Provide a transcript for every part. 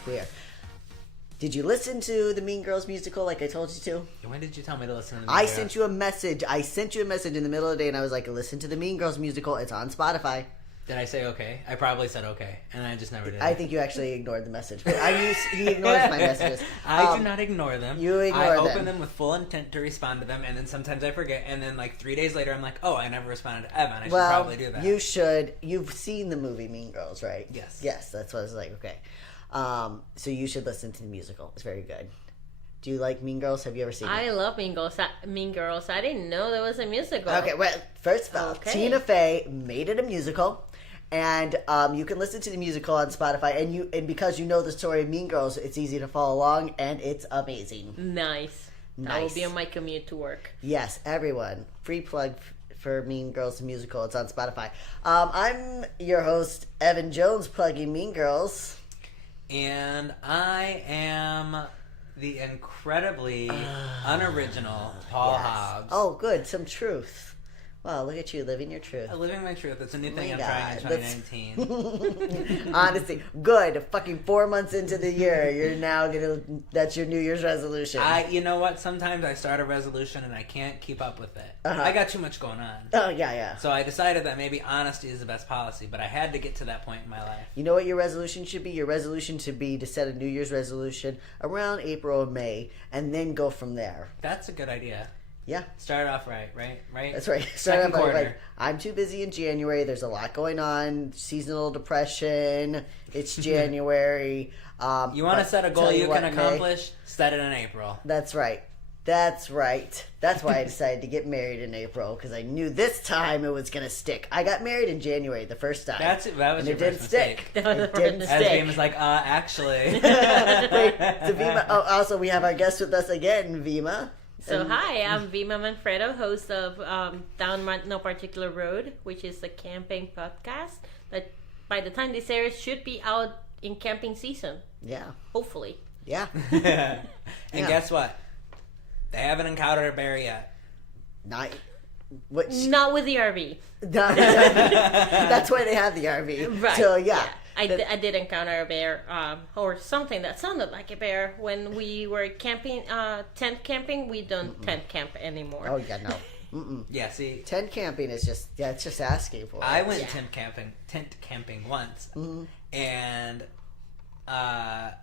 queer. Did you listen to the Mean Girls musical like I told you to? When did you tell me to listen to the I sent you a message. I sent you a message in the middle of the day, and I was like, listen to the Mean Girls musical. It's on Spotify. Did I say okay? I probably said okay, and I just never did. I think you actually ignored the message. But he ignores my messages. I do not ignore them. You ignore them. I open them with full intent to respond to them, and then sometimes I forget, and then like 3 days later, I'm like, oh, I never responded to Evan. I should probably do that. You should. You've seen the movie Mean Girls, right? Yes. Yes, that's what I was like, okay. So you should listen to the musical. It's very good. Do you like Mean Girls? Have you ever seen it? I love Mean Girls. I didn't know there was a musical. Okay, well, first of all, Tina Fey made it a musical. And you can listen to the musical on Spotify, and because you know the story of Mean Girls, it's easy to follow along, and it's amazing. Nice. That will be on my commute to work. Yes, everyone. Free plug for Mean Girls the musical. It's on Spotify. I'm your host, Evan Jones, plugging Mean Girls. And I am the incredibly unoriginal Paul Hobbs. Oh, good. Some truth. Wow, look at you living your truth. Living my truth. It's a new thing I'm trying in 2019. Honestly, good. Fucking 4 months into the year, you're now that's your New Year's resolution. You know what? Sometimes I start a resolution and I can't keep up with it. I got too much going on. Oh, yeah. So I decided that maybe honesty is the best policy, but I had to get to that point in my life. You know what your resolution should be? Your resolution should be to set a New Year's resolution around April or May, and then go from there. That's a good idea. Yeah. Start off right? That's right. Second quarter. Like, I'm too busy in January. There's a lot going on. Seasonal depression. It's January. You want to set a goal you can accomplish? Set it in April. That's right. That's why I decided to get married in April, because I knew this time it was going to stick. I got married in January the first time. That was your first mistake. It didn't stick. As was like, actually. Wait, so Vima, also we have our guest with us again, Vima. So hi, I'm Vima Manfredo, host of Down No Particular Road, which is a camping podcast that by the time this airs should be out in camping season. Yeah. Hopefully. Yeah. And guess what? They haven't encountered a bear yet. Not with the RV. That's why they have the RV. Right. So yeah. I did encounter a bear, or something that sounded like a bear when we were camping, tent camping. We don't tent camp anymore. Oh yeah, no. Yeah, see, tent camping is it's just asking for it. I went tent camping once, and I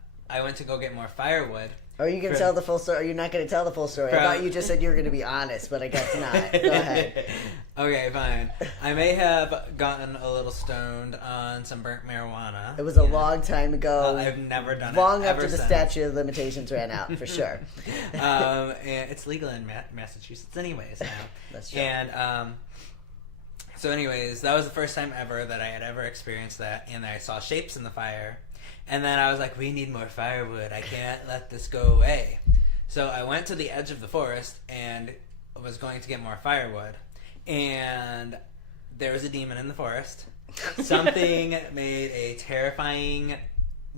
went to go get more firewood. Are you going to tell the full story? Are you not going to tell the full story? I thought you just said you were going to be honest, but I guess not. Go ahead. Okay, fine. I may have gotten a little stoned on some burnt marijuana. It was a long time ago. I've never done it. Long after the statute of limitations ran out, for sure. And it's legal in Massachusetts anyways now. That's true. And so anyways, that was the first time ever that I had ever experienced that, and I saw shapes in the fire. And then I was like, we need more firewood. I can't let this go away. So I went to the edge of the forest and was going to get more firewood. And there was a demon in the forest. Something made a terrifying,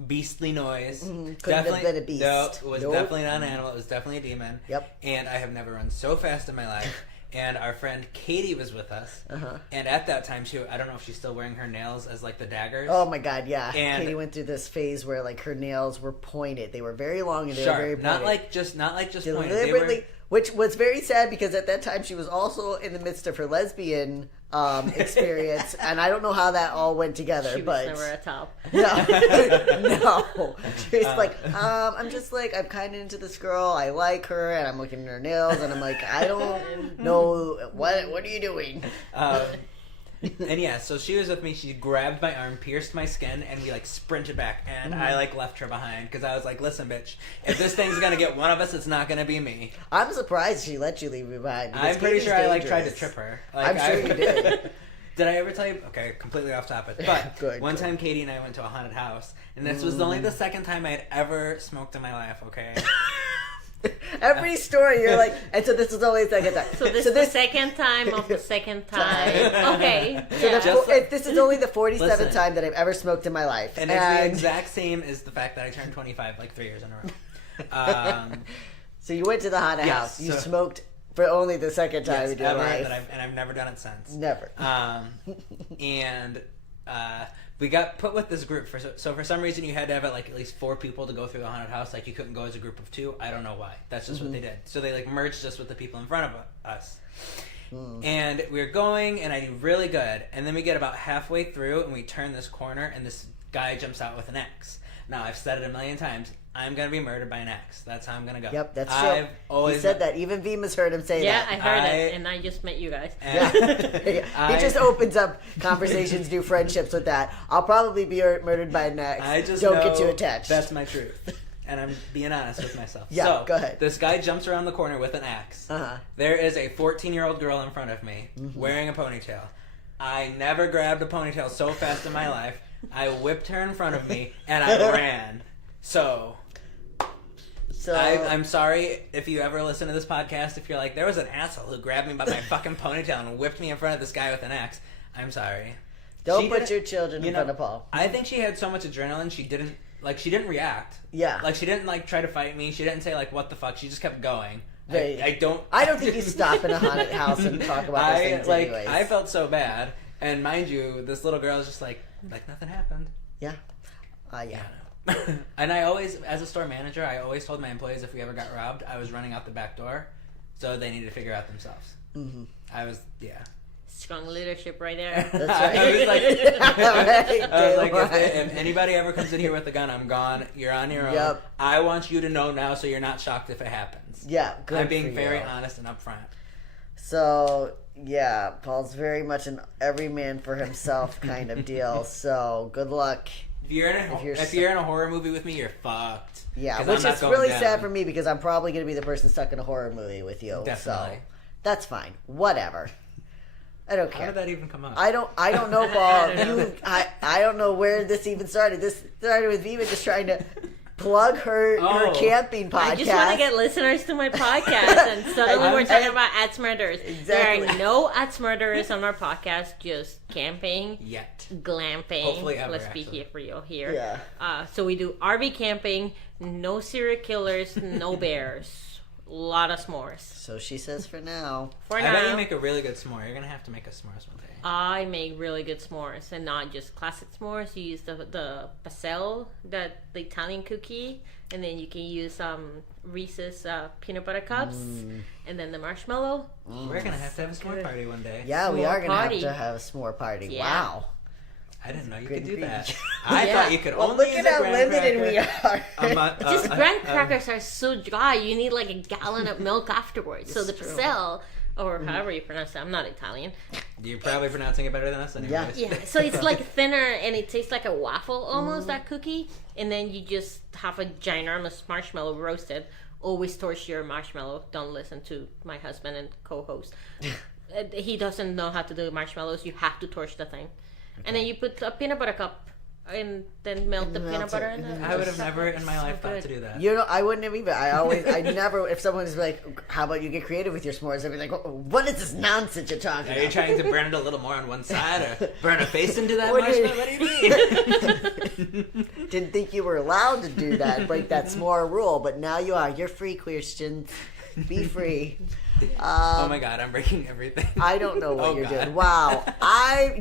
beastly noise. Couldn't have been a beast. No, it was definitely not an animal. It was definitely a demon. Yep. And I have never run so fast in my life. And our friend Katie was with us. And at that time, I don't know if she's still wearing her nails as like the daggers. Oh my god, yeah. And Katie went through this phase where like her nails were pointed. They were very long and they were very pointed. Not like just pointed. Deliberately, which was very sad because at that time she was also in the midst of her lesbian experience, and I don't know how that all went together. She was never a top. No. She was like, I'm kind of into this girl. I like her, and I'm looking at her nails, and I'm like, I don't know what are you doing? And yeah, so she was with me. She grabbed my arm, pierced my skin, and we like sprinted back. And I like left her behind because I was like, "Listen, bitch, if this thing's gonna get one of us, it's not gonna be me." I'm surprised she let you leave me behind. I'm pretty sure I like tried to trip her. Like, I'm sure you did. Did I ever tell you? Okay, completely off topic. But one time, Katie and I went to a haunted house, and this was only the second time I had ever smoked in my life. Okay. Every story you're like, and so this is always the second time. So this is the second time of the second time. Okay. So this is only the 47th time that I've ever smoked in my life. And it's the exact same as the fact that I turned 25 like 3 years in a row. So you went to the haunted house. You smoked for only the second time in your life. And I've never done it since. Never. we got put with this group so for some reason you had to have at least 4 people to go through the haunted house. You couldn't go as a group of 2. I don't know why. That's just what they did. So they merged us with the people in front of us. And we were going, and I do really good. And then we get about halfway through, and we turn this corner, and this guy jumps out with an axe. Now, I've said it a million times. I'm going to be murdered by an axe. That's how I'm going to go. Yep, that's true. He said that. Even Vima's heard him say that. Yeah, I heard it, and I just met you guys. He just opens up conversations, new friendships with that. I'll probably be murdered by an axe. I just don't get too attached. That's my truth. And I'm being honest with myself. Yeah, so, go ahead. This guy jumps around the corner with an axe. There is a 14-year-old girl in front of me wearing a ponytail. I never grabbed a ponytail so fast in my life. I whipped her in front of me, and I ran. So I'm sorry if you ever listen to this podcast, if you're like, there was an asshole who grabbed me by my fucking ponytail and whipped me in front of this guy with an axe. I'm sorry. Don't put your children in front of Paul. I think she had so much adrenaline, she didn't react. Yeah. She didn't, try to fight me. She didn't say, what the fuck. She just kept going. I don't think you stop in a haunted house and talk about those things anyways. I felt so bad. And mind you, this little girl was just like nothing happened. Yeah. Yeah. And I always, as a store manager, I always told my employees if we ever got robbed, I was running out the back door. So they needed to figure out themselves. Mm-hmm. I was, Strong leadership right there. That's right. I was like, if anybody ever comes in here with a gun, I'm gone. You're on your own. Yep. I want you to know now so you're not shocked if it happens. Yeah, good. I'm being very honest and upfront. So, yeah, Paul's very much an every man for himself kind of deal. So, good luck. If you're in a horror movie with me, you're fucked. Yeah, which is really sad for me because I'm probably going to be the person stuck in a horror movie with you. Definitely. So, that's fine. Whatever. I don't care. How did that even come up? I don't know, Paul. I don't know where this even started. This started with Viva just trying to plug her camping podcast. I just want to get listeners to my podcast, and suddenly we're talking about axe murderers. Exactly. There are no axe murderers on our podcast, just camping. Yet. Glamping. Hopefully ever, Let's be here for you here. Yeah. So we do RV camping, no serial killers, no bears. A lot of s'mores. So she says for now. I bet you make a really good s'more. You're going to have to make a s'mores one day. I make really good s'mores, and not just classic s'mores. You use the pastel, the Italian cookie, and then you can use Reese's peanut butter cups, and then the marshmallow. We're going to have a s'more party one day. Yeah, we are going to have a s'more party. Yeah. Wow. I didn't know you could do that. I thought you could only look use at how limited we are. Just graham crackers are so dry. You need like a gallon of milk afterwards. So the pastel, or however you pronounce it, I'm not Italian. You're probably pronouncing it better than us anyways. Yeah. So it's like thinner and it tastes like a waffle almost, that cookie. And then you just have a ginormous marshmallow roasted. Always torch your marshmallow. Don't listen to my husband and co-host. He doesn't know how to do marshmallows. You have to torch the thing. Okay. And then you put a peanut butter cup and then melt the peanut butter in it. I would have never in my life thought to do that. You know, I wouldn't have either. I never, if someone is like, how about you get creative with your s'mores? I'd be like, what is this nonsense you're talking about? Are you trying to burn it a little more on one side or burn a face into that marshmallow? What do you mean? Didn't think you were allowed to do that, break that s'more rule, but now you are. You're free, Christians. Be free. Oh my God, I'm breaking everything. I don't know what you're doing. Wow,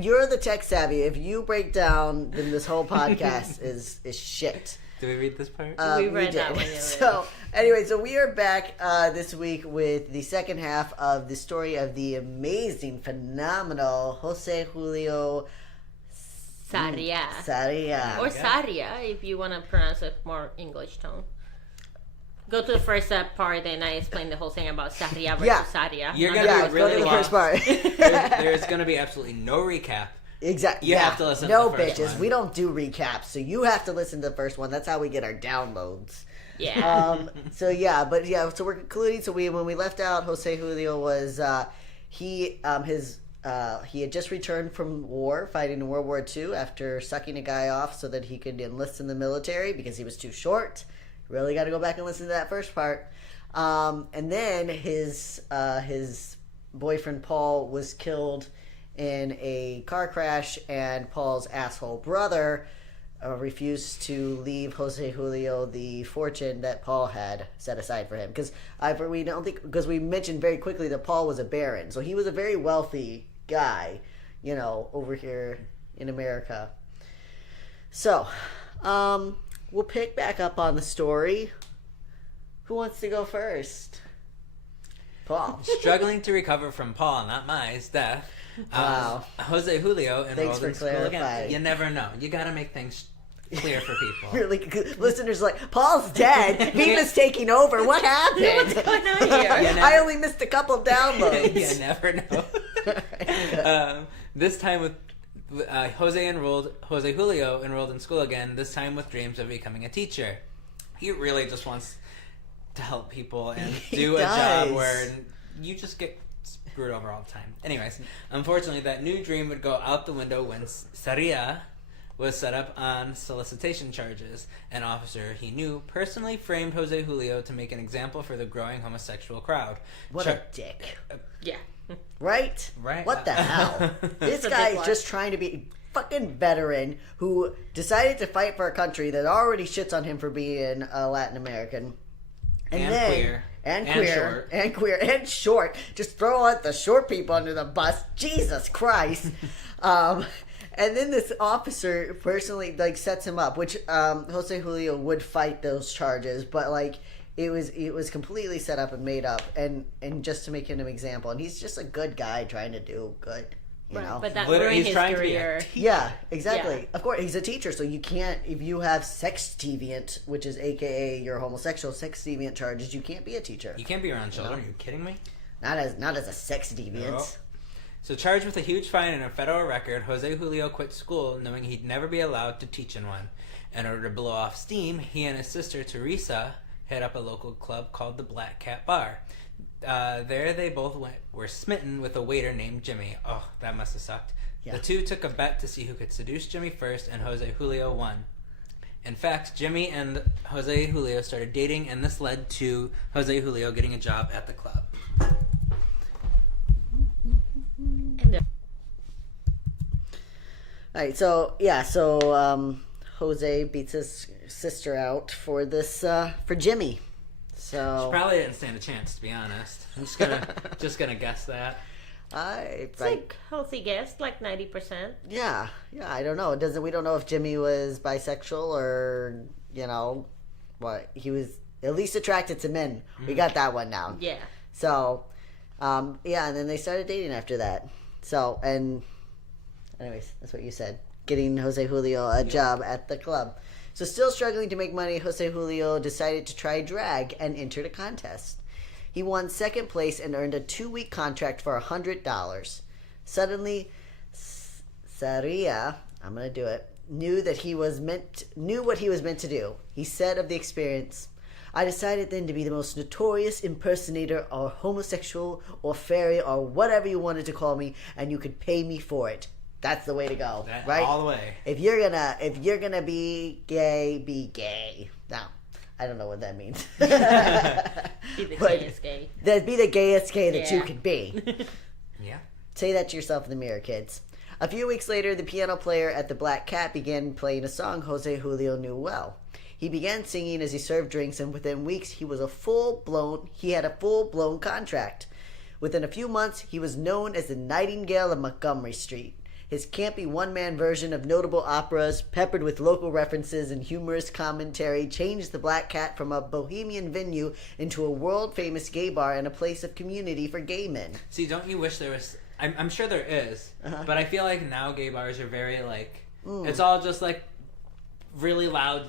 you're the tech savvy. If you break down, then this whole podcast is shit. Did we read this part? We read that one. So anyway, so we are back this week with the second half of the story of the amazing, phenomenal Jose Julio Sarria. Sarria. Or Sarria, if you want to pronounce it more English tone. Go to the first part, and I explain the whole thing about Sarria versus Sarria. You're gonna be really go to the first part. There's gonna be absolutely no recap. Exactly. You have to listen to the first bitches. one. We don't do recaps, so you have to listen to the first one. That's how we get our downloads. Yeah. So we're concluding. So when we left out, Jose Julio was he had just returned from war, fighting in World War II after sucking a guy off so that he could enlist in the military because he was too short. Really got to go back and listen to that first part. And then his boyfriend Paul was killed in a car crash, and Paul's asshole brother refused to leave Jose Julio the fortune that Paul had set aside for him. Because we mentioned very quickly that Paul was a baron, so he was a very wealthy guy, over here in America. So, we'll pick back up on the story. Who wants to go first? Paul. Struggling to recover from Paul, not Mai's death. Wow. Jose Julio enrolled for in school again. clarifying. You never know. You got to make things clear for people. Really, listeners are like, Paul's dead. Venus taking over. What happened? What's going on here? I only missed a couple of downloads. You never know. This time with Jose Julio enrolled in school again. This time with dreams of becoming a teacher. He really just wants to help people and do a job where you just get screwed over all the time. Anyways, unfortunately, that new dream would go out the window when Sarria was set up on solicitation charges. An officer he knew personally framed Jose Julio to make an example for the growing homosexual crowd. What a dick. Yeah. Right? Right. What the hell? This a guy big is just trying to be fucking veteran who decided to fight for a country that already shits on him for being a Latin American. And queer. And And queer. short. And queer. And short. Just throw out the short people under the bus. Jesus Christ. And then this officer personally sets him up, which Jose Julio would fight those charges, but it was completely set up and made up, and just to make him an example. And he's just a good guy trying to do good, you know. But that Literally, ruined he's his trying to be a career. Yeah, exactly. Yeah. Of course, he's a teacher, so you can't, if you have sex deviant, which is AKA your homosexual sex deviant charges, you can't be a teacher. You can't be around children. Are you kidding me? Not as a sex deviant. No. So charged with a huge fine and a federal record, Jose Julio quit school knowing he'd never be allowed to teach in one. In order to blow off steam, he and his sister Teresa hit up a local club called the Black Cat Bar. There they both were smitten with a waiter named Jimmy. Oh, that must have sucked. Yeah. The two took a bet to see who could seduce Jimmy first, and Jose Julio won. In fact, Jimmy and Jose Julio started dating, and this led to Jose Julio getting a job at the club. All right, so Jose beats his sister out for this for Jimmy. So She probably didn't stand a chance, to be honest. I'm just gonna guess that. It's like healthy guess, like 90%. Yeah, I don't know. We don't know if Jimmy was bisexual or what. He was at least attracted to men. We got that one down. Yeah. So, and then they started dating after that. So, and anyways, that's what you said. Getting Jose Julio a job at the club. So still struggling to make money, Jose Julio decided to try drag and entered a contest. He won second place and earned a 2-week contract for $100. Suddenly, Sarria, I'm going to do it, knew what he was meant to do. He said of the experience, "I decided then to be the most notorious impersonator or homosexual or fairy or whatever you wanted to call me, and you could pay me for it. That's the way to go, right? All the way. If you're gonna be gay, be gay." Now, I don't know what that means. Be the gayest gay. That'd be the gayest gay that you Yeah. could be. Yeah. Say that to yourself in the mirror, kids. A few weeks later, the piano player at the Black Cat began playing a song Jose Julio knew well. He began singing as he served drinks, and within weeks, he had a full-blown contract. Within a few months, he was known as the Nightingale of Montgomery Street. His campy one-man version of notable operas, peppered with local references and humorous commentary, changed the Black Cat from a bohemian venue into a world-famous gay bar and a place of community for gay men. See, don't you wish there was... I'm sure there is, but I feel like now gay bars are very, it's all just, really loud,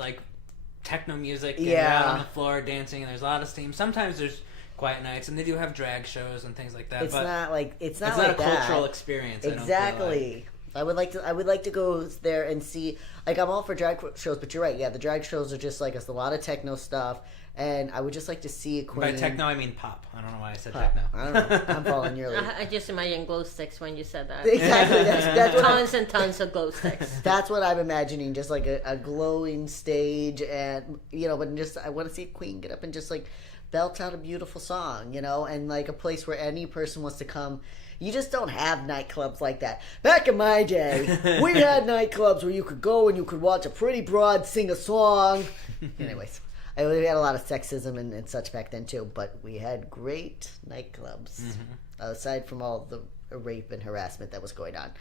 techno music, and you're out on the floor dancing, and there's a lot of steam. Sometimes there's quiet nights, and they do have drag shows and things like that. It's but not like it's not not like a that. cultural experience. Exactly. I would like to go there and see. I'm all for drag shows, but you're right. Yeah, the drag shows are just a lot of techno stuff, and I would just like to see a queen. By techno, I mean pop. I don't know why I said Pop. techno. I don't know. I'm following your lead. I just imagine glow sticks when you said that. Exactly. That's what Tons and tons of glow sticks. that's what I'm imagining. Just like a glowing stage, and but just I want to see a queen get up and just belt out a beautiful song, and a place where any person wants to come. You just don't have nightclubs like that. Back in my day, we had nightclubs where you could go and you could watch a pretty broad sing a song. Anyways, we had a lot of sexism and such back then too, but we had great nightclubs. Aside from all the rape and harassment that was going on.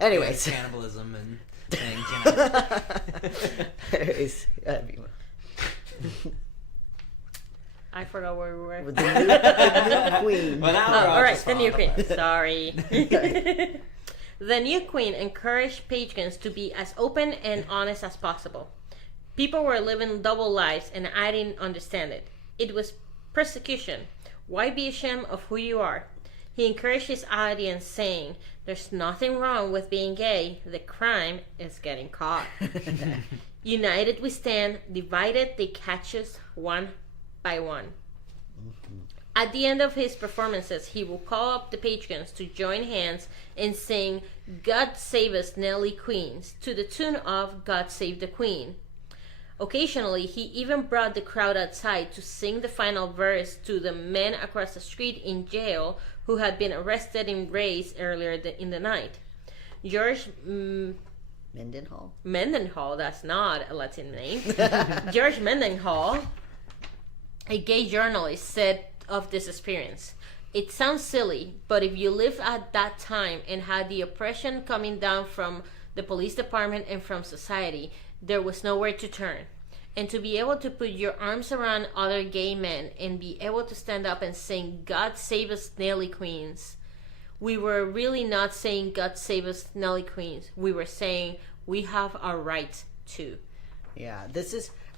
Yeah, Anyways, cannibalism and things, you know. anyways, I forgot where we were. with the new queen. Well, now we're All right, just the new falling queen. apart. Sorry. The new queen encouraged patrons to be as open and honest as possible. People were living double lives, and I didn't understand it. It was persecution. Why be ashamed of who you are? He encouraged his audience, saying, "There's nothing wrong with being gay. The crime is getting caught. United we stand, divided they catch us one by one." At the end of his performances, he will call up the patrons to join hands and sing "God Save Us, Nelly Queens" to the tune of "God Save the Queen." Occasionally, he even brought the crowd outside to sing the final verse to the men across the street in jail who had been arrested in Grace earlier in the night. George Mendenhall. Mendenhall, that's not a Latin name. George Mendenhall, a gay journalist, said of this experience, "It sounds silly, but if you lived at that time and had the oppression coming down from the police department and from society, there was nowhere to turn. And to be able to put your arms around other gay men and be able to stand up and sing 'God Save Us, Nelly Queens.' We were really not saying 'God Save Us, Nelly Queens.' We were saying we have our rights too." Yeah,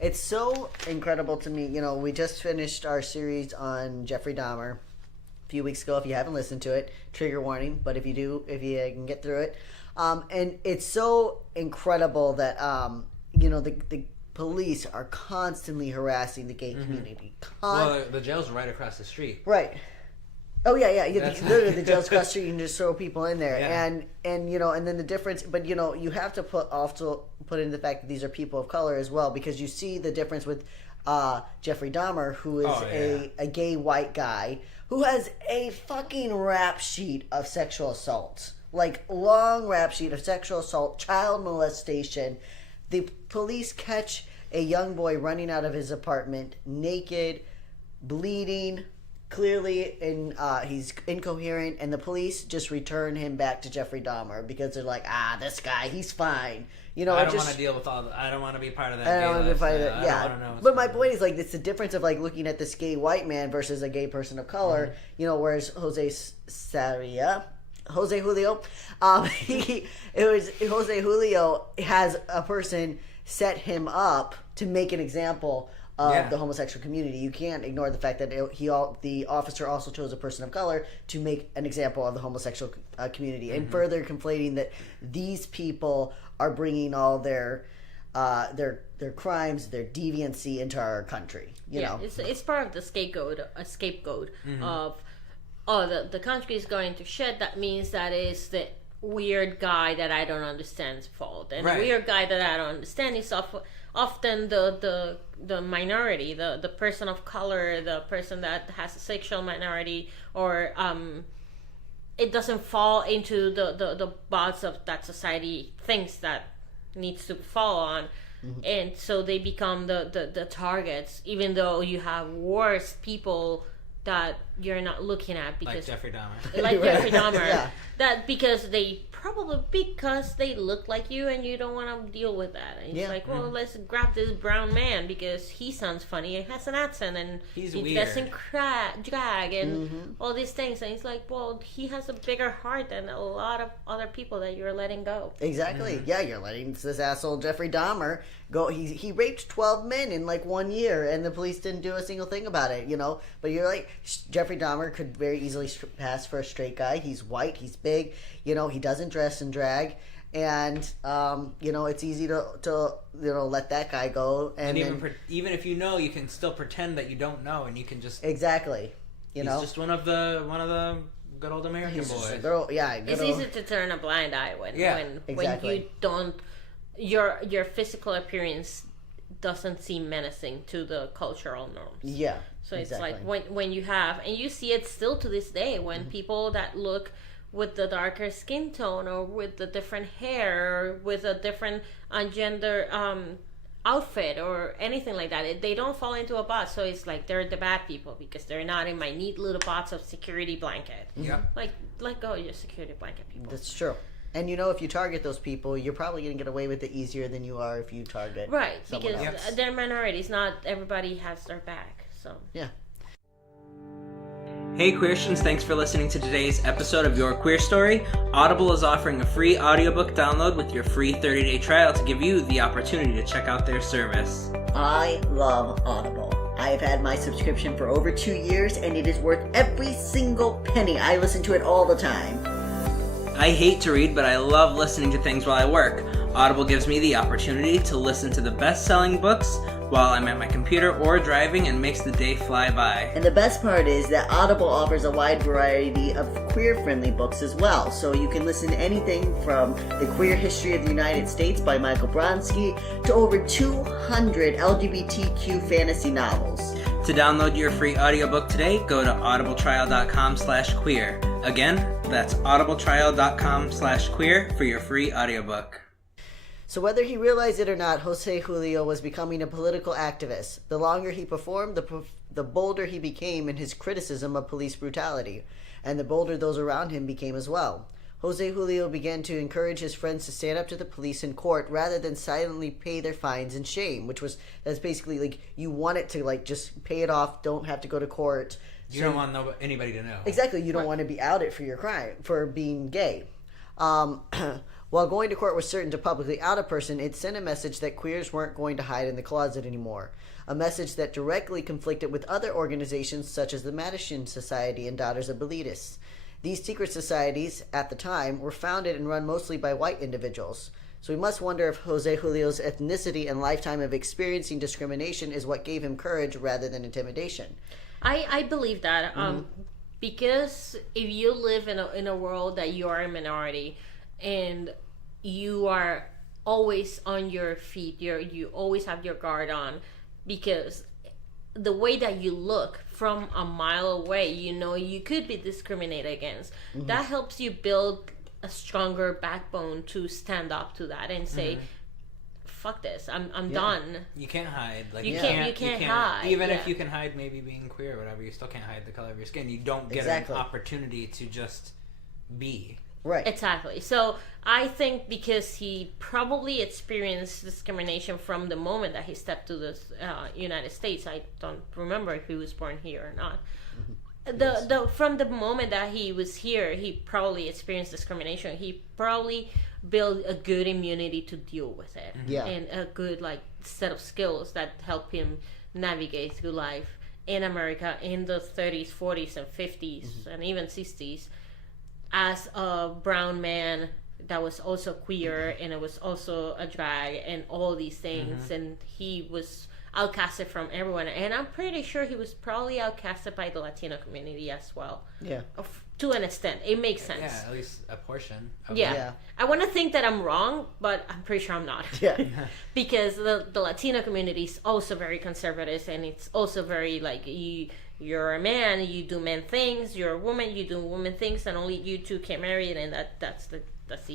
it's so incredible to me. You know, we just finished our series on Jeffrey Dahmer a few weeks ago. If you haven't listened to it, trigger warning, but if you do, if you can get through it. And it's so incredible that, you know, the police are constantly harassing the gay community. Well, the jail's right across the street. Right. Oh yeah. That's- Literally, the jail's across the street. You can just throw people in there, Yeah. and you know, and then the difference. But you know, you have to put in the fact that these are people of color as well, because you see the difference with Jeffrey Dahmer, who is a gay white guy who has a fucking rap sheet of sexual assault, like long rap sheet of sexual assault, child molestation. The police catch a young boy running out of his apartment naked, bleeding, clearly he's incoherent, and the police just return him back to Jeffrey Dahmer because they're like, this guy, he's fine. You know, I don't want to deal with I don't want to be part of that. I don't want to be part of lifestyle. that. I Yeah, don't know what's but my going point is, like, it's the difference of like looking at this gay white man versus a gay person of color. You know, whereas Jose Julio, Jose Julio has a person set him up to make an example of the homosexual community. You can't ignore the fact that the officer also chose a person of color to make an example of the homosexual community, and further conflating that these people are bringing all their crimes, their deviancy into our country. You know, it's part of the scapegoat of the country is going to shit. That means that is the weird guy that I don't understand's fault, and the weird guy that I don't understand is often the minority, the person of color, the person that has a sexual minority, or it doesn't fall into the box of that society thinks that needs to fall on. And so they become the targets, even though you have worse people that you're not looking at, because like Jeffrey Dahmer. like Jeffrey Dahmer. Yeah. That because they look like you and you don't want to deal with that. And it's like, well, let's grab this brown man because he sounds funny and has an accent and he's he weird. doesn't drag and all these things. And it's like, well, he has a bigger heart than a lot of other people that you're letting go. Exactly. Yeah, you're letting this asshole Jeffrey Dahmer go. He raped 12 men in like 1 year, and the police didn't do a single thing about it. You know, but you're like, Jeffrey Dahmer could very easily pass for a straight guy. He's white. He's big. You know, he doesn't dress in drag, and you know, it's easy to you know, let that guy go. And even if you know, you can still pretend that you don't know, and you can just exactly. You he's know, just one of the good old American he's just a boys. girl. Yeah, It's easy to turn a blind eye when exactly. you don't your physical appearance doesn't seem menacing to the cultural norms. Yeah. So it's exactly. like when you have, and you see it still to this day, when people that look with the darker skin tone or with the different hair or with a different gender outfit or anything like that. They don't fall into a box, so it's like they're the bad people because they're not in my neat little box of security blanket. Yeah. Like, let go of your security blanket, people. That's true. And you know, if you target those people, you're probably going to get away with it easier than you are if you target Right, someone because else. they're minorities. Not everybody has their back. So Yeah. Hey Queertians, thanks for listening to today's episode of Your Queer Story. Audible is offering a free audiobook download with your free 30-day trial to give you the opportunity to check out their service. I love Audible. I have had my subscription for over 2 years, and it is worth every single penny. I listen to it all the time. I hate to read, but I love listening to things while I work. Audible gives me the opportunity to listen to the best-selling books while I'm at my computer or driving and makes the day fly by. And the best part is that Audible offers a wide variety of queer-friendly books as well. So you can listen to anything from The Queer History of the United States by Michael Bronsky to over 200 LGBTQ fantasy novels. To download your free audiobook today, go to audibletrial.com/queer. Again, that's audibletrial.com/queer for your free audiobook. So whether he realized it or not, Jose Julio was becoming a political activist. The longer he performed, the bolder he became in his criticism of police brutality, and the bolder those around him became as well. Jose Julio began to encourage his friends to stand up to the police in court rather than silently pay their fines in shame, that's basically like you want it to like just pay it off, don't have to go to court. You don't want anybody to know. Exactly, you don't want to be outed for your crime, for being gay. While going to court was certain to publicly out a person, it sent a message that queers weren't going to hide in the closet anymore. A message that directly conflicted with other organizations such as the Madison Society and Daughters of Bilitis. These secret societies, at the time, were founded and run mostly by white individuals. So we must wonder if Jose Julio's ethnicity and lifetime of experiencing discrimination is what gave him courage rather than intimidation. I believe that because if you live in a world that you are a minority and you are always on your feet, you always have your guard on, because the way that you look from a mile away, you could be discriminated against. That helps you build a stronger backbone to stand up to that and say, fuck this, I'm done. You can't hide. Like you can't hide. Even if you can hide maybe being queer or whatever, you still can't hide the color of your skin. You don't get an opportunity to just be. Right. Exactly. So I think because he probably experienced discrimination from the moment that he stepped to the United States. I don't remember if he was born here or not. From the moment that he was here, he probably experienced discrimination. He probably built a good immunity to deal with it. And a good set of skills that help him navigate through life in America in the 30s, 40s, and 50s, and even 60s. As a brown man that was also queer and it was also a drag and all these things, and he was outcasted from everyone, and I'm pretty sure he was probably outcasted by the Latino community as well. To an extent, it makes sense. Yeah, at least a portion. I want to think that I'm wrong, but I'm pretty sure I'm not. Because the Latino community is also very conservative, and it's also very you're a man, you do men things. You're a woman, you do woman things, and only you two can marry, and that's the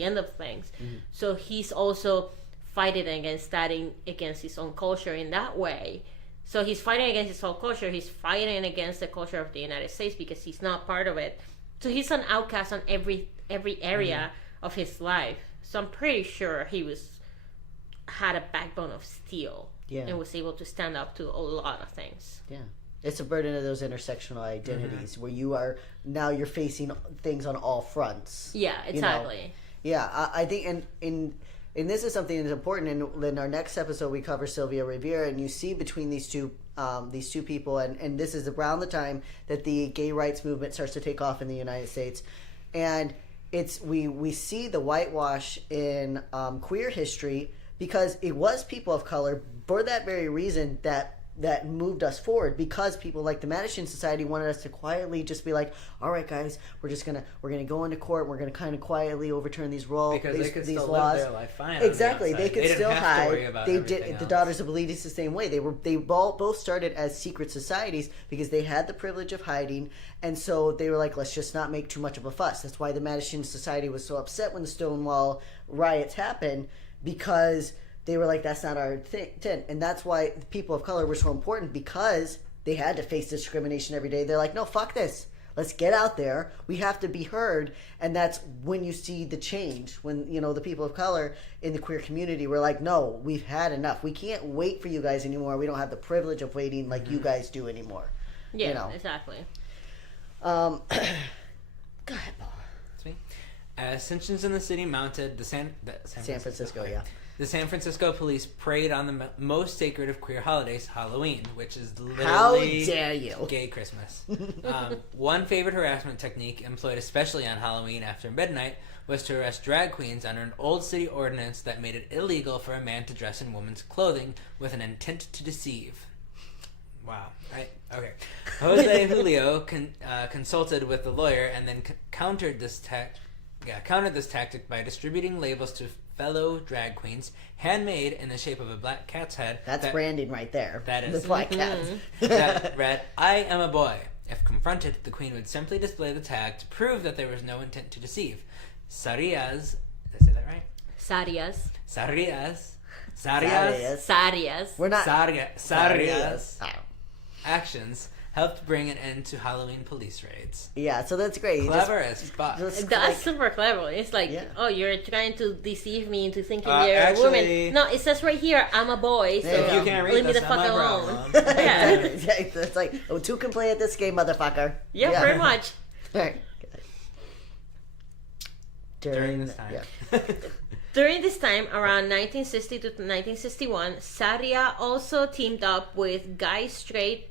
end of things. So he's also fighting against that, against his own culture in that way. So he's fighting against his own culture. He's fighting against the culture of the United States because he's not part of it. So he's an outcast on every area of his life. So I'm pretty sure he had a backbone of steel and was able to stand up to a lot of things. It's a burden of those intersectional identities where you're facing things on all fronts. Yeah, exactly. I think, and this is something that's important. In our next episode, we cover Sylvia Rivera, and you see between these two people, and this is around the time that the gay rights movement starts to take off in the United States, and we see the whitewash in queer history because it was people of color for that very reason that moved us forward, because people like the Madison Society wanted us to quietly just be like, all right guys, we're gonna go into court, we're gonna kind of quietly overturn these laws, because they could still laws. live their life fine. Exactly, they could still hide. They did. The Daughters of Bilitis the same way. They both started as secret societies because they had the privilege of hiding, and so they were like, let's just not make too much of a fuss. That's why the Madison Society was so upset when the Stonewall riots happened, because they were like, that's not our thing. And that's why people of color were so important, because they had to face discrimination every day. They're like, no, fuck this. Let's get out there. We have to be heard. And that's when you see the change. When, the people of color in the queer community were like, no, we've had enough. We can't wait for you guys anymore. We don't have the privilege of waiting like you guys do anymore. Yeah, exactly. Go ahead, Paul. That's me. As tensions in the city mounted, the San Francisco, yeah. The San Francisco police preyed on the most sacred of queer holidays, Halloween, which is literally How dare you. gay Christmas. One favorite harassment technique employed especially on Halloween after midnight was to arrest drag queens under an old city ordinance that made it illegal for a man to dress in woman's clothing with an intent to deceive. Wow. Right? Okay. Jose Julio consulted with the lawyer and then countered this tactic by distributing labels to fellow drag queens, handmade in the shape of a black cat's head. That's branding right there. That is. The black cats. That read, "I am a boy." If confronted, the queen would simply display the tag to prove that there was no intent to deceive. Sarria's, did I say that right? Sarria's. We're not. Sarria's Oh. actions helped bring an end to Halloween police raids. Yeah, so that's great. Clever as fuck. That's super clever. It's like, Yeah. oh, you're trying to deceive me into thinking you're actually- a woman. No, it says right here, I'm a boy, so If you can't read leave me this, the not fuck my alone. problem. Yeah. It's like, oh, two can play at this game, motherfucker. Yeah, pretty much. All right. During this time. Yeah. During this time, around 1960 to 1961, Sarria also teamed up with Guy Straight,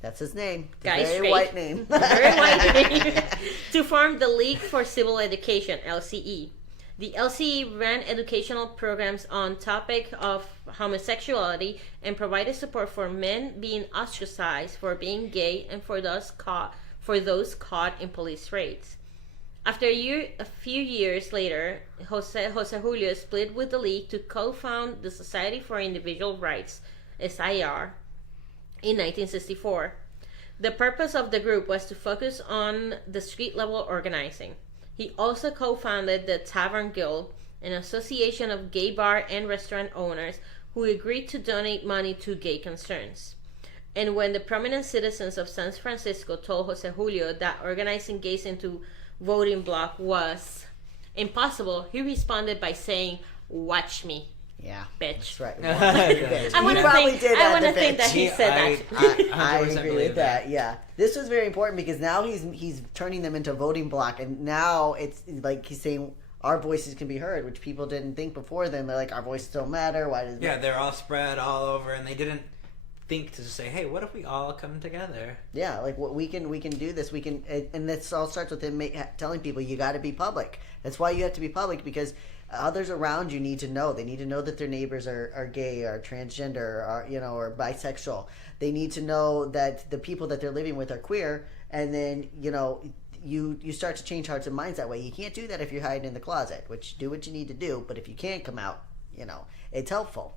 That's his name. Guy Very Straight. white name. very white name, to form the League for Civil Education, LCE. The LCE ran educational programs on topic of homosexuality and provided support for men being ostracized for being gay and for those caught in police raids. After a few years later, Jose Julio split with the League to co-found the Society for Individual Rights, SIR, in 1964. The purpose of the group was to focus on the street-level organizing. He also co-founded the Tavern Guild, an association of gay bar and restaurant owners who agreed to donate money to gay concerns. And when the prominent citizens of San Francisco told Jose Julio that organizing gays into voting bloc was impossible, he responded by saying, "Watch me, Yeah. bitch." That's right. I want to think that he said that. I 100% agree believe with that. Yeah, this was very important because now he's turning them into voting bloc, and now it's like he's saying our voices can be heard, which people didn't think before. Then they're like, our voices don't matter. Why does? Yeah, they're all spread all over, and they didn't think to just say, "Hey, what if we all come together?" Yeah, like what we can do this. We can, and this all starts with him telling people you got to be public. That's why you have to be public, because others around you need to know. They need to know that their neighbors are gay, or transgender, or or bisexual. They need to know that the people that they're living with are queer, and then you start to change hearts and minds that way. You can't do that if you're hiding in the closet, which do what you need to do. But if you can't come out, it's helpful.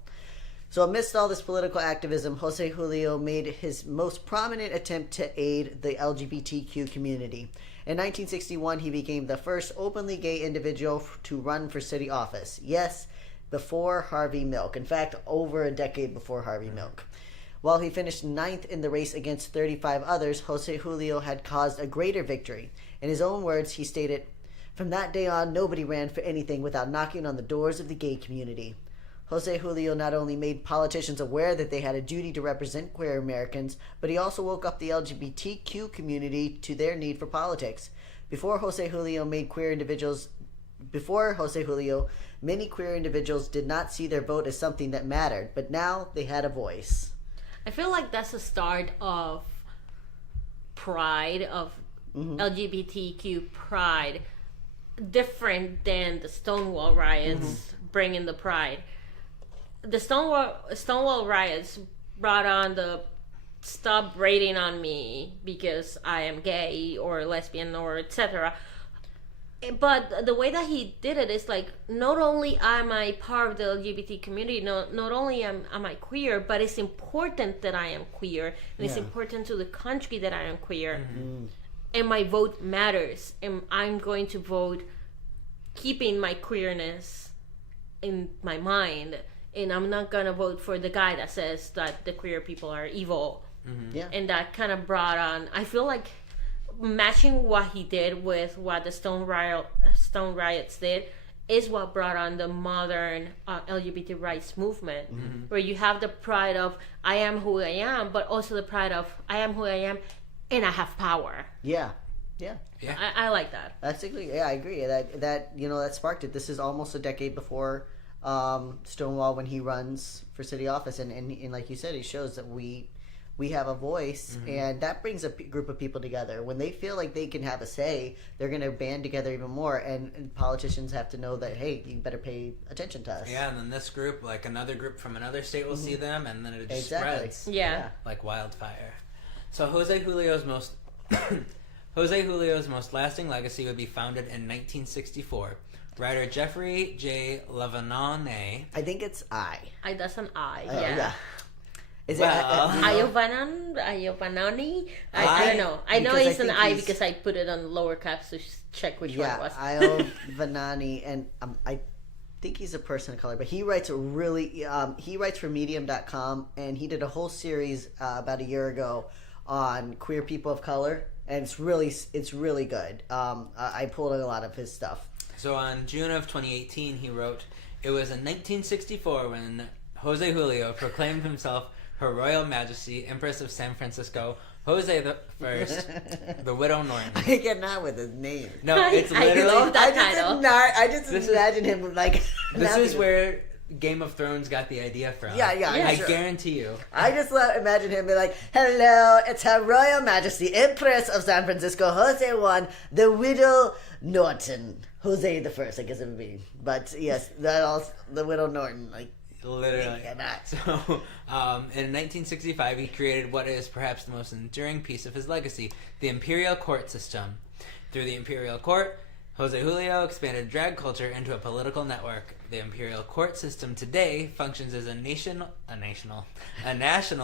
So amidst all this political activism, Jose Julio made his most prominent attempt to aid the LGBTQ community. In 1961, he became the first openly gay individual to run for city office. Yes, before Harvey Milk. In fact, over a decade before Harvey Milk. While he finished 9th in the race against 35 others, Jose Julio had caused a greater victory. In his own words, he stated, "From that day on, nobody ran for anything without knocking on the doors of the gay community." Jose Julio not only made politicians aware that they had a duty to represent queer Americans, but he also woke up the LGBTQ community to their need for politics. Before Jose Julio, many queer individuals did not see their vote as something that mattered, but now they had a voice. I feel like that's the start of pride, of LGBTQ pride, different than the Stonewall riots bringing the pride. The Stonewall riots brought on the stop rating on me because I am gay or lesbian or etc. But the way that he did it is like, not only am I part of the LGBT community, not only am I queer, but it's important that I am queer, and it's important to the country that I am queer, and my vote matters, and I'm going to vote keeping my queerness in my mind and I'm not gonna vote for the guy that says that the queer people are evil. Yeah. And that kind of brought on, I feel like matching what he did with what the Stone Riots did is what brought on the modern LGBT rights movement, where you have the pride of I am who I am, but also the pride of I am who I am and I have power. Yeah. I like that. Basically, yeah, I agree. That that sparked it. This is almost a decade before Stonewall when he runs for city office, and like you said, he shows that we have a voice, and that brings a group of people together. When they feel like they can have a say, they're going to band together even more, and politicians have to know that, hey, you better pay attention to us. Yeah, and then this group, like another group from another state will see them, and then it just spreads Yeah. like wildfire. So Jose Julio's most lasting legacy would be founded in 1964. Writer Jeffrey J. Levanone. I think it's I. That's an I. Yeah. Is Well, Iovanani? I don't know. I know because it's I an think I he's- because I put it on lower caps to check which one it was. Io Vanani, and I think he's a person of color, but he writes he writes for Medium.com, and he did a whole series about a year ago on queer people of color, and it's really good. I pulled a lot of his stuff. So on June of 2018, he wrote, "It was in 1964 when Jose Julio proclaimed himself Her Royal Majesty, Empress of San Francisco, Jose the First, the Widow Norton." I get not with his name. No, it's I literally... love that title. I just imagine him like. This is where Game of Thrones got the idea from. Yeah, I sure. guarantee you. I just imagine him be like, "Hello, it's Her Royal Majesty, Empress of San Francisco, Jose I, the Widow Norton, Jose the First." I guess it would be, but yes, that also the Widow Norton, like. Literally. Yeah, So, in 1965, he created what is perhaps the most enduring piece of his legacy, the imperial court system. Through the imperial court, Jose Julio expanded drag culture into a political network. The imperial court system today functions as a national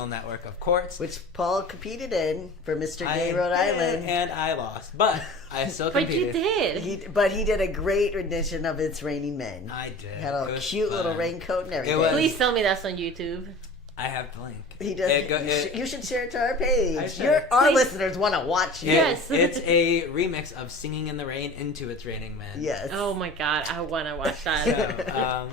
network of courts. Which Paul competed in for Mr. Gay I Rhode did, Island. and I lost, but I still But you competed. did. He did a great rendition of It's Raining Men. I did. He had a It was cute little fun. raincoat and everything. was- Please tell me that's on YouTube. I have the link. He does. You should share it to our page. I should. Our Please. listeners want to watch you. Yes. It's a remix of Singing in the Rain into It's Raining Men. Yes. Oh my god, I want to watch that.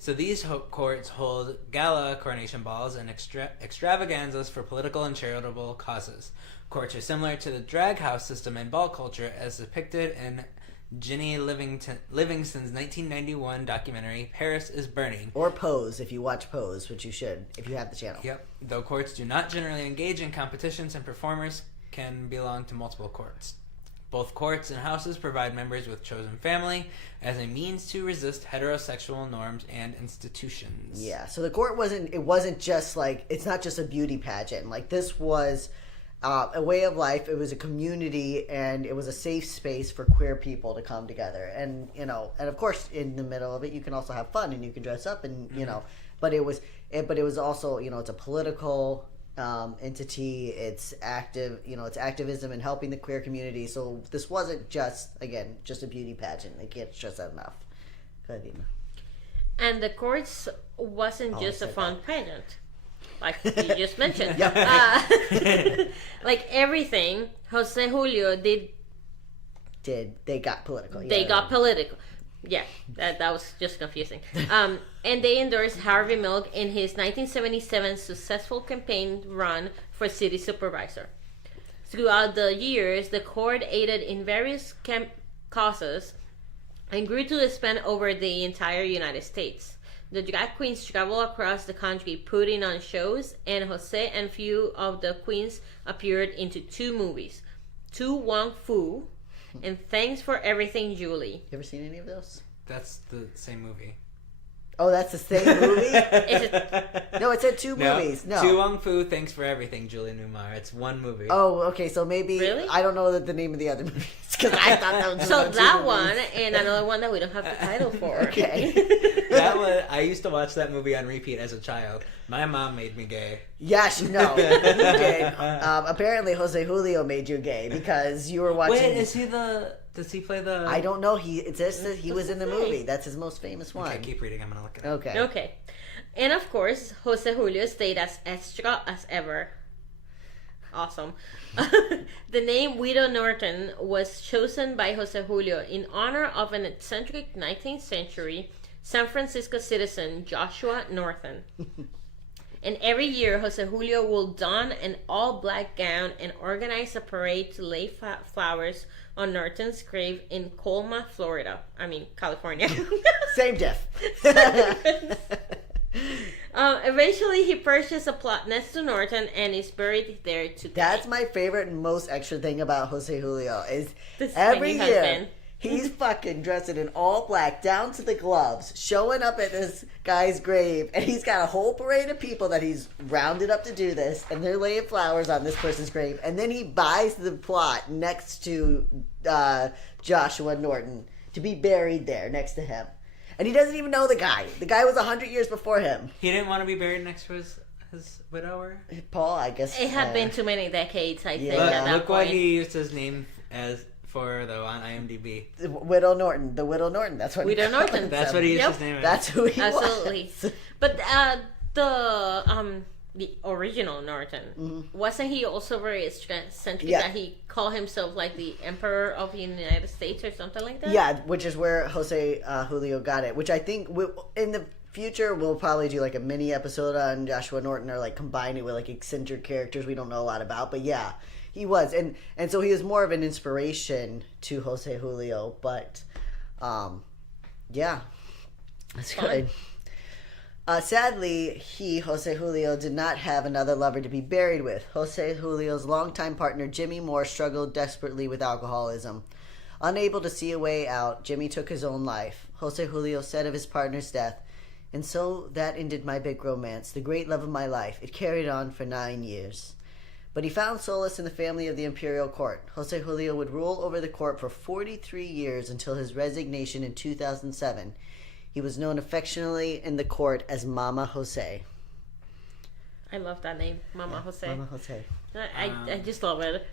So these courts hold gala coronation balls and extravaganzas for political and charitable causes. Courts are similar to the drag house system in ball culture as depicted in Ginny Livingston's 1991 documentary, Paris is Burning. Or Pose, if you watch Pose, which you should, if you have the channel. Yep. Though courts do not generally engage in competitions and performers can belong to multiple courts. Both courts and houses provide members with chosen family as a means to resist heterosexual norms and institutions. Yeah, so the court wasn't just like, it's not just a beauty pageant. Like, this was a way of life. It was a community, and it was a safe space for queer people to come together. And, and of course, in the middle of it, you can also have fun, and you can dress up, and, but it was also, it's a political entity. It's active, it's activism and helping the queer community. So this wasn't just a beauty pageant. They can't stress that enough. Go ahead, Dina. And the courts wasn't just a said fun pageant, like you just mentioned. Yep. Like everything, Jose Julio did. They got political. They got political. Yeah, that was just confusing. And they endorsed Harvey Milk in his 1977 successful campaign run for city supervisor. Throughout the years, the court aided in various causes and grew to expand over the entire United States. The drag queens traveled across the country putting on shows, and Jose and few of the queens appeared into 2 movies, Tu Wong Fu and Thanks for Everything, Julie. You ever seen any of those? That's the same movie. Oh, that's the same movie? Is it? No, it said 2 movies. No. Tu Wong Fu, Thanks for Everything, Julie Newmar. It's one movie. Oh, okay. So maybe Really? I don't know the name of the other movies because I thought that was So two that movies. one and another one that we don't have the title for. Okay. That was, I used to watch that movie on repeat as a child. My mom made me gay. Yes, no, you did. Apparently, Jose Julio made you gay because you were watching. Wait, does he play the... I don't know. It says that he was in the Doesn't say. movie. That's his most famous one. Okay, keep reading. I'm going to look it up. Okay. Okay. And of course, Jose Julio stayed as extra as ever. Awesome. The name Widow Norton was chosen by Jose Julio in honor of an eccentric 19th century San Francisco citizen, Joshua Norton. And every year, Jose Julio will don an all-black gown and organize a parade to lay flowers on Norton's grave in Colma, California. Same diff. Eventually, he purchased a plot next to Norton and is buried there today. That's my favorite and most extra thing about Jose Julio is This every tiny year husband. he's fucking dressed in all black down to the gloves, showing up at this guy's grave, and he's got a whole parade of people that he's rounded up to do this, and they're laying flowers on this person's grave, and then he buys the plot next to Joshua Norton to be buried there next to him. And he doesn't even know the guy. The guy was 100 years before him. He didn't want to be buried next to his widower? Paul, I guess. It had been too many decades, I think, Yeah. at that Look point. what he used his name as for, though, on IMDb. Widow Norton. The Widow Norton. That's what Widow he called Norton. That's himself. what he used Yep. his name as. That's who he Absolutely. was. But the original Norton, wasn't he also very eccentric Yeah. that he called himself like the Emperor of the United States or something like that? Yeah, which is where Jose Julio got it. Which I think in the future we'll probably do like a mini episode on Joshua Norton, or like combine it with like eccentric characters we don't know a lot about. But yeah, he was, and so he was more of an inspiration to Jose Julio. But yeah, that's good. Sadly, Jose Julio, did not have another lover to be buried with. Jose Julio's longtime partner, Jimmy Moore, struggled desperately with alcoholism. Unable to see a way out, Jimmy took his own life. Jose Julio said of his partner's death, "And so that ended my big romance, the great love of my life. It carried on for 9 years." But he found solace in the family of the imperial court. Jose Julio would rule over the court for 43 years until his resignation in 2007. He was known affectionately in the court as Mama Jose. I love that name, Mama Jose. Mama Jose. I just love it.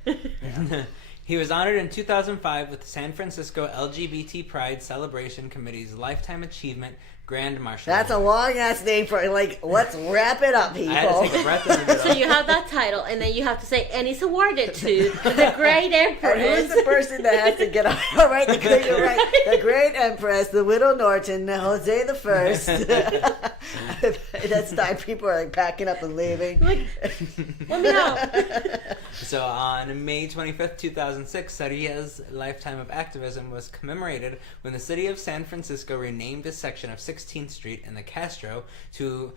He was honored in 2005 with the San Francisco LGBT Pride Celebration Committee's Lifetime Achievement Grand Marshal. That's a long ass name for let's wrap it up, people. I had to take a breath in the middle. So you have that title, and then you have to say, and it's awarded to the Great Empress. And who's the person that has to get on? All right, you're right. The Great Empress, the Widow Norton, Jose the First. That's time people are packing up and leaving. Like, let me know. So on May 25th, 2006, Sarria's lifetime of activism was commemorated when the city of San Francisco renamed a section of 16th Street in the Castro to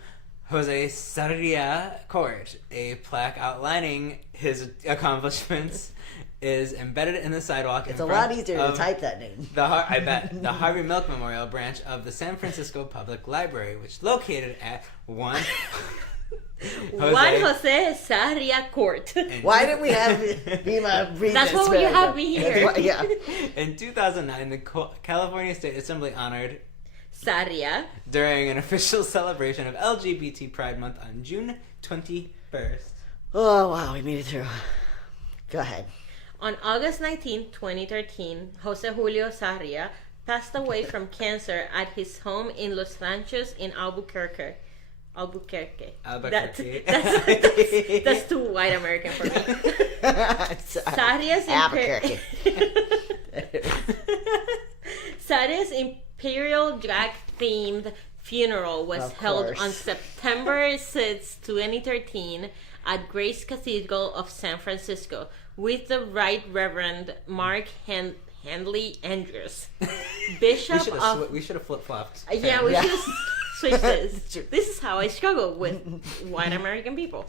Jose Sarria Court. A plaque outlining his accomplishments is embedded in the sidewalk. It's a lot easier to type that name. I bet. The Harvey Milk Memorial branch of the San Francisco Public Library, which is located at 1... Jose Sarria Court. Why didn't we have Bima read That's this? what you have me here. Yeah. In 2009, the California State Assembly honored Sarria. during an official celebration of LGBT Pride Month on June 21st. Oh, wow, we made it through. Go ahead. On August 19, 2013, Jose Julio Sarria passed away from cancer at his home in Los Ranchos in Albuquerque. Albuquerque. That's too white American for me. Sarria's Albuquerque. Sarria's imperial drag themed funeral was Of held course. on September 6, 2013 at Grace Cathedral of San Francisco with the Right Reverend Mark Handley Andrews, Bishop of... We should have flip-flopped. Yeah, we Yeah. should switch this. It's true. This is how I struggle with white American people.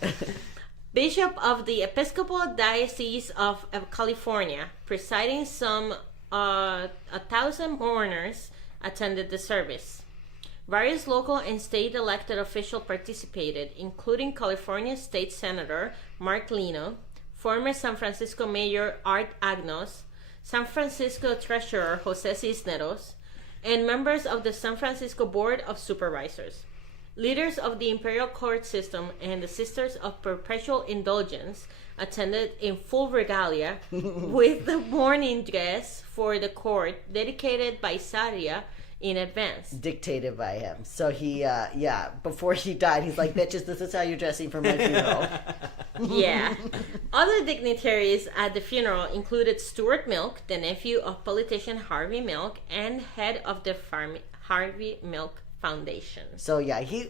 Bishop of the Episcopal Diocese of California, presiding some 1,000 mourners attended the service. Various local and state elected officials participated, including California State Senator Mark Lino, former San Francisco Mayor Art Agnos, San Francisco Treasurer Jose Cisneros, and members of the San Francisco Board of Supervisors. Leaders of the Imperial Court System and the Sisters of Perpetual Indulgence attended in full regalia with the mourning dress for the court dedicated by Sarria in advance. Dictated by him. So he, before he died, he's like, bitches, this is how you're dressing for my funeral. Yeah. Other dignitaries at the funeral included Stuart Milk, the nephew of politician Harvey Milk, and head of the Harvey Milk Foundation. So yeah, he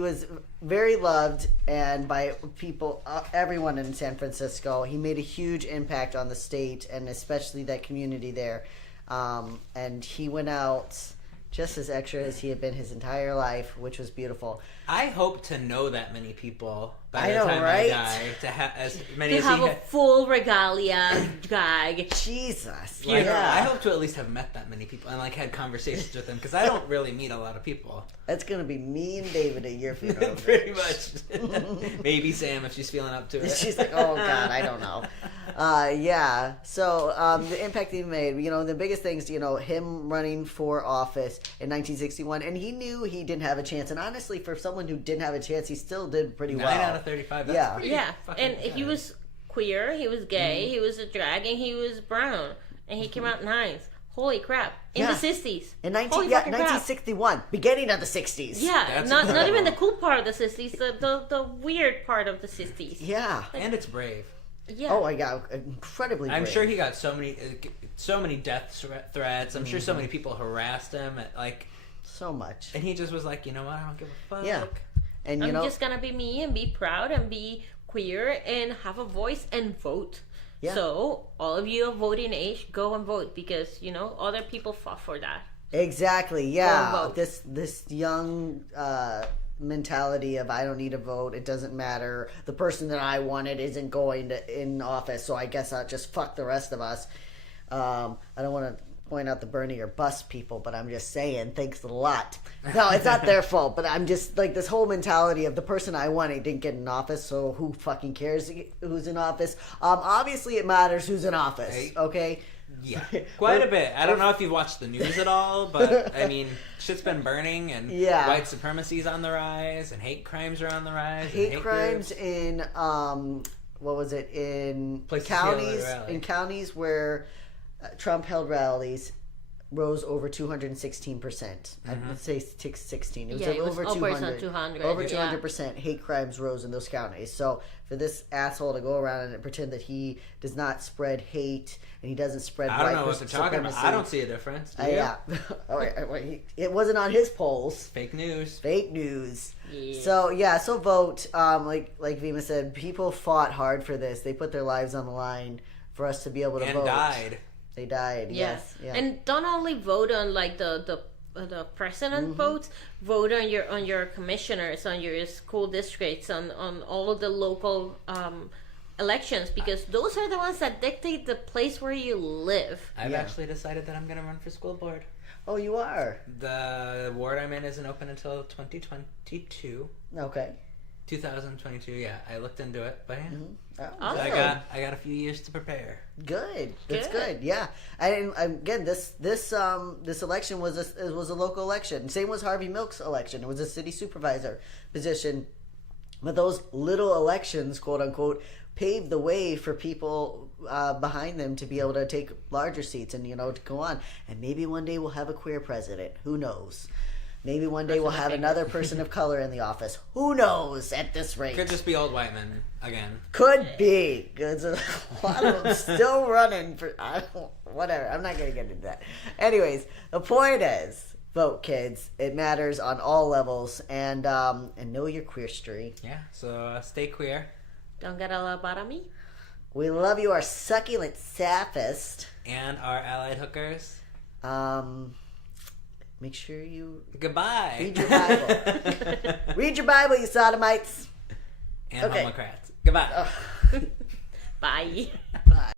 was very loved and by people, everyone in San Francisco. He made a huge impact on the state and especially that community there. And he went out just as extra as he had been his entire life, which was beautiful. I hope to know that many people by I the know, time right? I die, to have as many To as have he a had. full regalia gag. Jesus. Like, Yeah. I hope to at least have met that many people and like had conversations with them because I don't really meet a lot of people. That's going to be me and David at your funeral. Pretty much. Maybe Sam if she's feeling up to it. She's like, oh God, I don't know. Yeah. So the impact he made, the biggest things, him running for office in 1961, and he knew he didn't have a chance. And honestly, for someone who didn't have a chance, he still did pretty 9 well. out of 35. That's Yeah. pretty Yeah, fucking and good. he was queer, he was gay, he was a drag, and he was brown, and he came out ninth. Holy crap! In Yeah. the 60s. In Holy fucking crap. 1961, beginning of the 60s. Yeah, That's not even the incredible. cool part of the 60s, the weird part of the 60s. Yeah. And it's brave. Yeah. Oh my God, incredibly I'm brave. sure he got so many death threats. I'm sure so many people harassed him. So much. And he just was like, you know what? I don't give a fuck. Yeah. And I'm just gonna be me and be proud and be queer and have a voice and vote. Yeah. So all of you of voting age, go and vote because other people fought for that. Exactly. Yeah. Go vote. This young mentality of I don't need a vote. It doesn't matter. The person that I wanted isn't going in office, so I guess I'll just fuck the rest of us. I don't want to point out the Bernie or bust people, but I'm just saying, thanks a lot. No, it's not their fault, but I'm just like this whole mentality of the person I wanted didn't get in office, so who fucking cares who's in office? Obviously it matters who's in office, Hey. okay? Yeah, quite a bit. I don't know if you've watched the news at all, but I mean, shit's been burning, and Yeah. white supremacy's on the rise, and hate crimes are on the rise. and Hate crimes groups. in what was it in Places you don't counties rally. in counties where Trump held rallies rose over 216%. I would say 16. It was Yeah, it was over upwards 200. of 200, Over yeah. 200% hate crimes rose in those counties. So for this asshole to go around and pretend that he does not spread hate and he doesn't spread I don't white know what they're talking about. supremacy. I don't see a difference. Do you? Yeah. All right, it wasn't on his polls. Fake news. Fake news. Yeah. So vote. Like Vima said, people fought hard for this. They put their lives on the line for us to be able to And vote. died. They died. Yes. Yeah. And don't only vote on like the president votes. Vote on your commissioners, on your school districts, on all of the local elections, because those are the ones that dictate the place where you live. I've Yeah. actually decided that I'm going to run for school board. Oh, you are. The ward I'm in isn't open until 2022. Okay. 2022, yeah. I looked into it, but yeah. Oh, Awesome. So I got a few years to prepare. Good. That's Good. good. Yeah. And again, this election was a local election. Same was Harvey Milk's election. It was a city supervisor position. But those little elections, quote unquote, paved the way for people behind them to be able to take larger seats and to go on. And maybe one day we'll have a queer president. Who knows? Maybe one day we'll have another person of color in the office. Who knows at this rate? Could just be old white men again. Could be. There's a lot of them still running for. Whatever. I'm not going to get into that. Anyways, the point is, vote, kids. It matters on all levels, and know your queer streak. Yeah, so stay queer. Don't get a lobotomy. We love you, our succulent sappist. And our allied hookers. Make sure you Goodbye. read your Bible. Read your Bible, you sodomites. And Okay. homocrats. Goodbye. Bye. Bye.